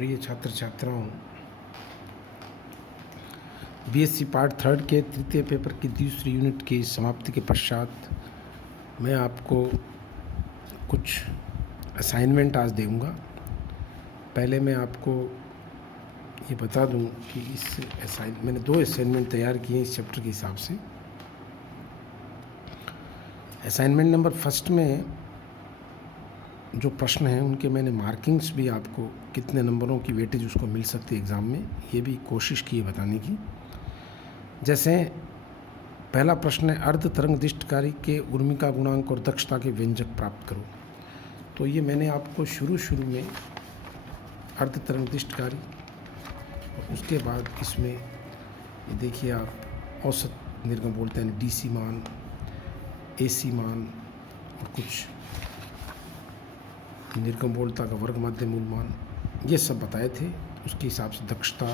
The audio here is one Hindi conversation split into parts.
प्रिय छात्र छात्राओं, बीएससी पार्ट 3 के तृतीय पेपर की दूसरी यूनिट की समाप्ति के पश्चात मैं आपको कुछ असाइनमेंट आज दूंगा। पहले मैं आपको ये बता दूं कि मैंने 2 असाइनमेंट तैयार किए इस चैप्टर के हिसाब से। असाइनमेंट नंबर फर्स्ट में जो प्रश्न हैं उनके मैंने मार्किंग्स भी आपको कितने नंबरों की वेटेज उसको मिल सकती है एग्ज़ाम में, ये भी कोशिश की है बताने की। जैसे पहला प्रश्न है, अर्ध तरंग दिष्टकारी के उर्मिका गुणांक और दक्षता के व्यंजक प्राप्त करो। तो ये मैंने आपको शुरू में अर्ध तरंग दिष्टकारी और उसके बाद इसमें ये देखिए आप औसत निर्गम बोलते हैं, डीसी मान, एसी मान और कुछ निर्गम बोलता का वर्ग माध्य मूल मान, ये सब बताए थे। उसके हिसाब से दक्षता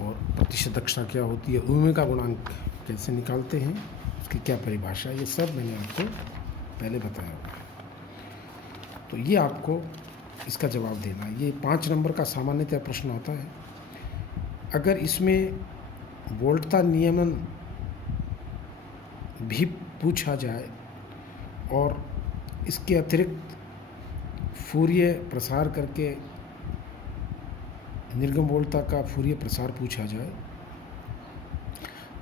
और प्रतिशत दक्षता क्या होती है, उर्मिका गुणांक कैसे निकालते हैं, उसकी क्या परिभाषा है, ये सब मैंने आपको पहले बताया हुआ है। तो ये आपको इसका जवाब देना है। ये 5 नंबर का सामान्यतः प्रश्न होता है। अगर इसमें वोल्टता नियमन भी पूछा जाए और इसके अतिरिक्त फूरिये प्रसार करके निर्गम वोल्टता का फूरिये प्रसार पूछा जाए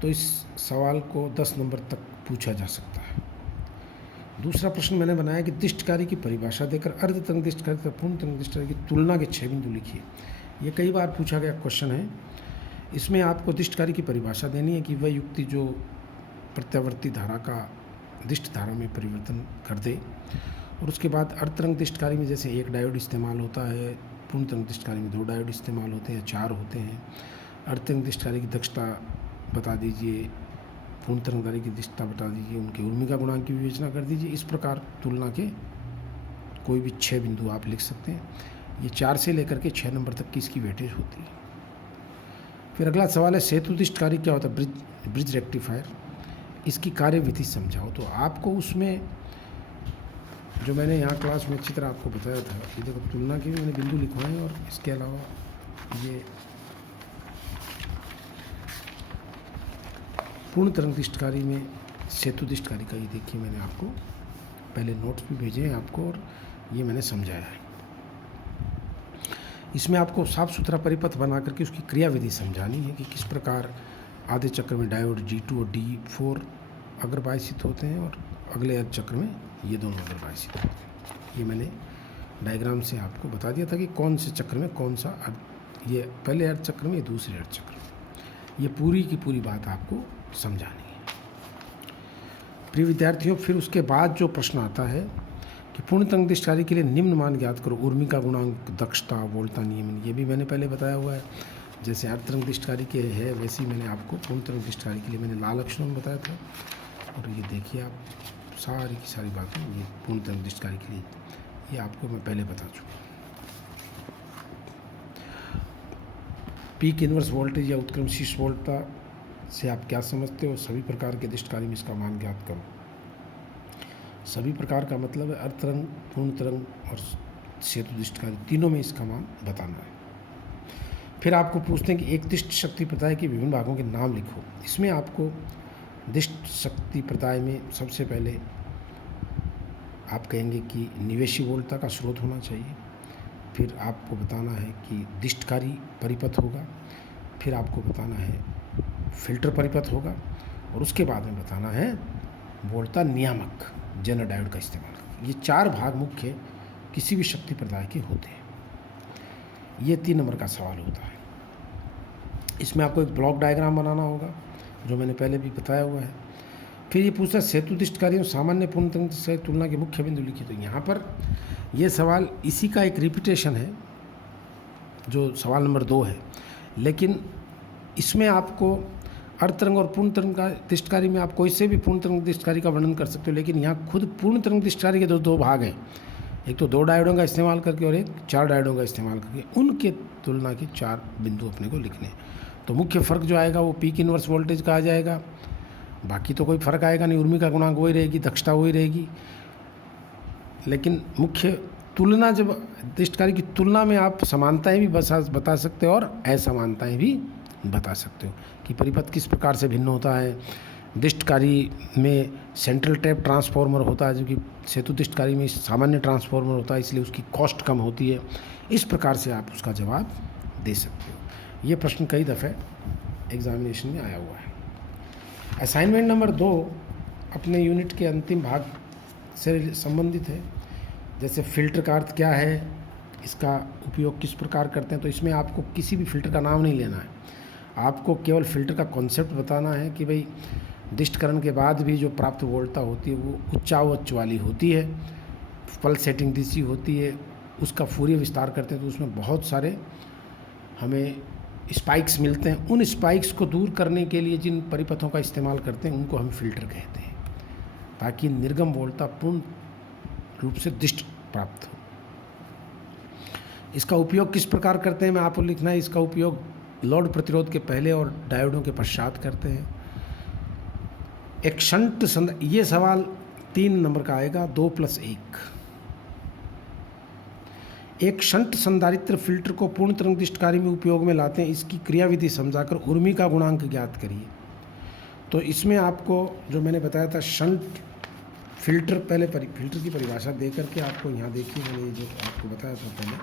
तो इस सवाल को 10 नंबर तक पूछा जा सकता है। दूसरा प्रश्न मैंने बनाया कि दिष्टकारी की परिभाषा देकर अर्ध तरंग दिष्टकारी तथा पूर्ण तरंग दिष्टकारी की तुलना के 6 बिंदु लिखिए। ये कई बार पूछा गया क्वेश्चन है। इसमें आपको दिष्टकारी की परिभाषा देनी है कि वह युक्ति जो प्रत्यावर्ती धारा का दिष्ट धारा में परिवर्तन कर दे, और उसके बाद अर्ध तरंग दिष्टकारी में जैसे 1 डायोड इस्तेमाल होता है, पूर्ण तरंग दिष्टकारी में 2 डायोड इस्तेमाल होते हैं, 4 होते हैं। अर्ध तरंग दिष्टकारी की दक्षता बता दीजिए, पूर्ण तरंगधारी की दक्षता बता दीजिए, उनके उर्मिका गुणांक की विवेचना कर दीजिए। इस प्रकार तुलना के कोई भी 6 बिंदु आप लिख सकते हैं। ये 4 से लेकर के 6 नंबर तक की इसकी वेटेज होती है। फिर अगला सवाल है, सेतु दिष्टकारी क्या होता है, ब्रिज रेक्टिफायर, इसकी कार्यविधि समझाओ। तो आपको उसमें जो मैंने यहाँ क्लास में अच्छी तरह आपको बताया था, ये देखो तुलना के भी मैंने बिंदु लिखवाए और इसके अलावा ये पूर्ण तरंग दिष्टकारी में सेतु दिष्टकारी का ये देखिए मैंने आपको पहले नोट्स भी भेजे हैं आपको और ये मैंने समझाया है। इसमें आपको साफ सुथरा परिपथ बना करके उसकी क्रियाविधि समझानी है कि किस प्रकार आधे चक्र में डायोड G2 और D4 अग्रबायसित होते हैं और अगले अर्ध चक्र में ये दोनों अग्रबायसित होते हैं। ये मैंने डायग्राम से आपको बता दिया था कि कौन से चक्र में कौन सा ये पहले अर्ध चक्र में, ये दूसरे अर्ध चक्र में। ये पूरी की पूरी बात आपको समझानी है। प्रिय विद्यार्थियों, फिर उसके बाद जो प्रश्न आता है कि पूर्ण तरंग दिष्टकारी के लिए निम्न मान ज्ञात करो, उर्मिका गुणांक, दक्षता, वोल्टता नियमन, ये भी मैंने पहले बताया हुआ है। जैसे अर्ध तरंग दिष्टकारी के है वैसे ही मैंने आपको पूर्ण तरंग दिष्टकारी के लिए मैंने लाल अक्षरों में बताया था। और ये देखिए आप सारी की सारी बातें ये पूर्ण तरंग दिष्टकारी के लिए ये आपको मैं पहले बता चुका। पीक इनवर्स वोल्टेज या उत्क्रम शीर्ष वोल्टता से आप क्या समझते हो, सभी प्रकार के दिष्टकारी में इसका मान ज्ञात करो। सभी प्रकार का मतलब है अर्ध तरंग, पूर्ण तरंग और सेतु दिष्टकारी, तीनों में इसका मान बताना है। फिर आपको पूछते हैं कि एक दिष्ट शक्ति प्रदाय के विभिन्न भागों के नाम लिखो। इसमें आपको दिष्ट शक्ति प्रदाय में सबसे पहले आप कहेंगे कि निवेशी वोल्टता का स्रोत होना चाहिए। फिर आपको बताना है कि दिष्टकारी परिपथ होगा। फिर आपको बताना है फिल्टर परिपथ होगा और उसके बाद में बताना है वोल्टता नियामक, जेनर डायोड का इस्तेमाल। ये 4 भाग मुख्य किसी भी शक्ति प्रदाय के होते हैं। ये 3 नंबर का सवाल होता है। इसमें आपको एक ब्लॉक डायग्राम बनाना होगा जो मैंने पहले भी बताया हुआ है। फिर ये पूछता है सेतु दिष्टकारी और सामान्य पूर्ण तरंग से तुलना के मुख्य बिंदु लिखिए। तो यहाँ पर ये सवाल इसी का एक रिपीटेशन है जो सवाल नंबर 2 है, लेकिन इसमें आपको अर्ध तरंग और पूर्ण तरंग का दिष्टकारी में आप कोई से भी पूर्ण तरंग दिष्टकारी का वर्णन कर सकते हो, लेकिन यहाँ खुद पूर्ण तरंग दिष्टकारी के 2 भाग हैं, एक तो 2 डायोडों का इस्तेमाल करके और एक 4 डायोडों का इस्तेमाल करके। उनके तुलना के 4 बिंदु अपने को लिखने हैं। तो मुख्य फ़र्क जो आएगा वो पीक इनवर्स वोल्टेज का आ जाएगा, बाकी तो कोई फ़र्क आएगा नहीं। उर्मिका गुणांक वही रहेगी, दक्षता वही रहेगी, लेकिन मुख्य तुलना, जब दिष्ट कार्य की तुलना में आप समानताएं भी बता सकते हो और असमानताएं भी बता सकते हो कि परिपथ किस प्रकार से भिन्न होता है। दिष्टकारी में सेंट्रल टैप ट्रांसफॉर्मर होता है, जबकि सेतु दिष्टकारी में सामान्य ट्रांसफॉर्मर होता है, इसलिए उसकी कॉस्ट कम होती है। इस प्रकार से आप उसका जवाब दे सकते हो। ये प्रश्न कई दफ़े एग्जामिनेशन में आया हुआ है। असाइनमेंट नंबर 2 अपने यूनिट के अंतिम भाग से संबंधित है। जैसे फिल्टर का अर्थ क्या है, इसका उपयोग किस प्रकार करते हैं। तो इसमें आपको किसी भी फिल्टर का नाम नहीं लेना है, आपको केवल फिल्टर का कॉन्सेप्ट बताना है कि भाई दिष्टकरण के बाद भी जो प्राप्त वोल्टता होती है वो उच्चावच वाली होती है, पल्स सेटिंग डीसी होती है। उसका फूरियर विस्तार करते हैं तो उसमें बहुत सारे हमें स्पाइक्स मिलते हैं। उन स्पाइक्स को दूर करने के लिए जिन परिपथों का इस्तेमाल करते हैं उनको हम फिल्टर कहते हैं, ताकि निर्गम वोल्टता पूर्ण रूप से दिष्ट प्राप्त हो। इसका उपयोग किस प्रकार करते हैं मैं आपको लिखना है। इसका उपयोग लोड प्रतिरोध के पहले और डायोडों के पश्चात करते हैं। एक शंट ये सवाल 3 नंबर का आएगा, 2+1। एक शंट संधारित्र फिल्टर को पूर्ण तरंग दिष्टकारी में उपयोग में लाते हैं, इसकी क्रियाविधि समझाकर उर्मी का गुणांक ज्ञात करिए। तो इसमें आपको जो मैंने बताया था शंट फिल्टर, पहले फिल्टर की परिभाषा दे करके आपको यहाँ देखिए, मैंने जो आपको बताया था पहले,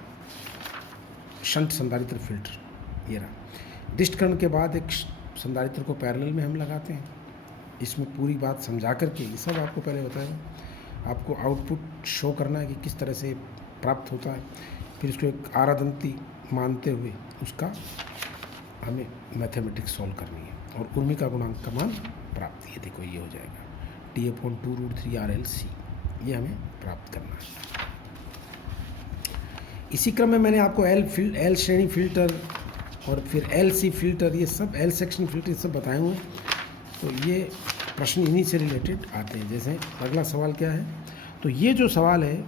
शंट संधारित्र फिल्टर ये रहा। दिष्टकरण के बाद एक संधारित्र को पैरेलल में हम लगाते हैं। इसमें पूरी बात समझा करके, ये सब आपको पहले बताया। आपको आउटपुट शो करना है कि किस तरह से प्राप्त होता है, फिर उसको एक आरादंती मानते हुए उसका हमें मैथमेटिक्स सॉल्व करनी है और उर्मी का गुणांक का मान प्राप्त, ये देखो ये हो जाएगा T/2√3 RLC, ये हमें प्राप्त करना है। इसी क्रम में मैंने आपको एल श्रेणी फिल्टर और फिर LC फिल्टर, ये सब L सेक्शन फिल्टर, ये सब बताए हुए हैं। तो ये प्रश्न इन्हीं से रिलेटेड आते हैं। जैसे अगला सवाल क्या है, तो ये जो सवाल है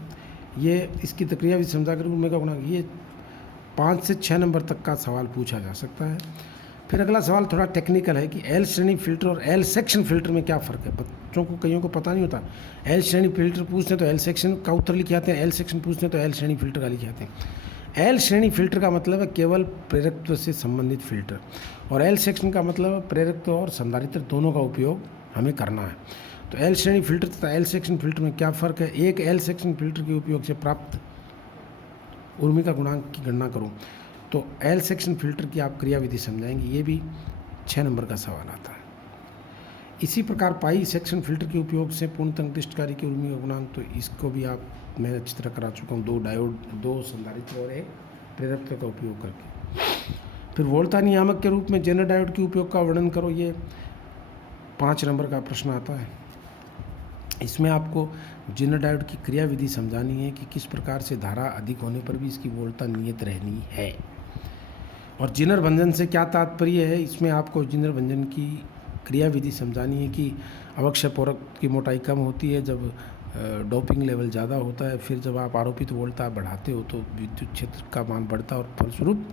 ये इसकी प्रक्रिया भी समझा कर उर्मी का गुणांक, ये 5 से 6 नंबर तक का सवाल पूछा जा सकता है। फिर अगला सवाल थोड़ा टेक्निकल है कि एल श्रेणी फिल्टर और एल सेक्शन फिल्टर में क्या फ़र्क है। बच्चों को कईयों को पता नहीं होता। एल श्रेणी फिल्टर पूछते हैं तो एल सेक्शन का उत्तर लिखे आते हैं, एल सेक्शन पूछते हैं तो एल श्रेणी फिल्टर का लिखे आते हैं। एल श्रेणी फिल्टर का मतलब है केवल प्रेरकत्व से संबंधित फिल्टर, और एल सेक्शन का मतलब है प्रेरकत्व और संधारित्र दोनों का उपयोग हमें करना है। तो एल श्रेणी फिल्टर तथा एल सेक्शन फिल्टर में क्या फ़र्क है। एक एल सेक्शन फिल्टर के उपयोग से प्राप्त उर्मी का गुणांक की गणना करूं, तो एल सेक्शन फिल्टर की आप क्रियाविधि समझाएंगे, ये भी 6 नंबर का सवाल आता है। इसी प्रकार पाई सेक्शन फिल्टर के उपयोग से पूर्ण तरंग दिष्टकारी की उर्मी का गुणांक, तो इसको भी आप मैं अच्छी तरह करा चुका हूँ, 2 डायोड, 2 संधारित्र और 1 प्रेरकत्व का उपयोग करके। फिर वोल्टता नियामक के रूप में जेनर डायोड के उपयोग का वर्णन करो, ये 5 नंबर का प्रश्न आता है। इसमें आपको जेनर डायोड की क्रियाविधि समझानी है कि किस प्रकार से धारा अधिक होने पर भी इसकी वोल्टता नियत रहनी है। और जेनर भंजन से क्या तात्पर्य है, इसमें आपको जेनर भंजन की क्रियाविधि समझानी है कि अवक्षय पोरक की मोटाई कम होती है जब डोपिंग लेवल ज़्यादा होता है। फिर जब आप आरोपित वोल्टता बढ़ाते हो तो विद्युत क्षेत्र का मान बढ़ता है और फलस्वरूप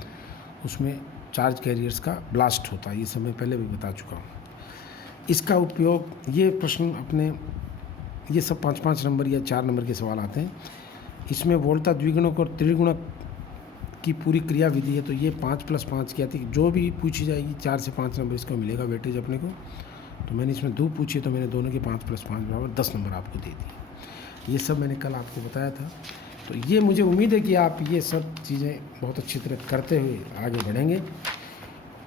उसमें चार्ज कैरियर्स का ब्लास्ट होता है। ये सब मैं पहले भी बता चुका हूँ। इसका उपयोग, ये प्रश्न अपने, ये सब 5-5 नंबर या 4 नंबर के सवाल आते हैं। इसमें वोल्टता द्विगुणक और त्रिगुणक की पूरी क्रियाविधि है। तो ये 5+5 की आती है, जो भी पूछी जाएगी 4 से 5 नंबर इसका मिलेगा वेटेज अपने को। तो मैंने इसमें 2 पूछी, तो मैंने दोनों के 5+5 बराबर 10 नंबर आपको दे दिए। ये सब मैंने कल आपको बताया था। तो ये मुझे उम्मीद है कि आप ये सब चीज़ें बहुत अच्छी तरह करते हुए आगे बढ़ेंगे।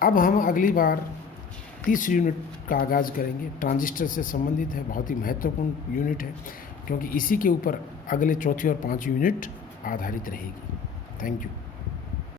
अब हम अगली बार 30 यूनिट का आगाज़ करेंगे। ट्रांजिस्टर से संबंधित है, बहुत ही महत्वपूर्ण यूनिट है, क्योंकि इसी के ऊपर अगले 4थी और 5वीं यूनिट आधारित रहेगी। Thank you.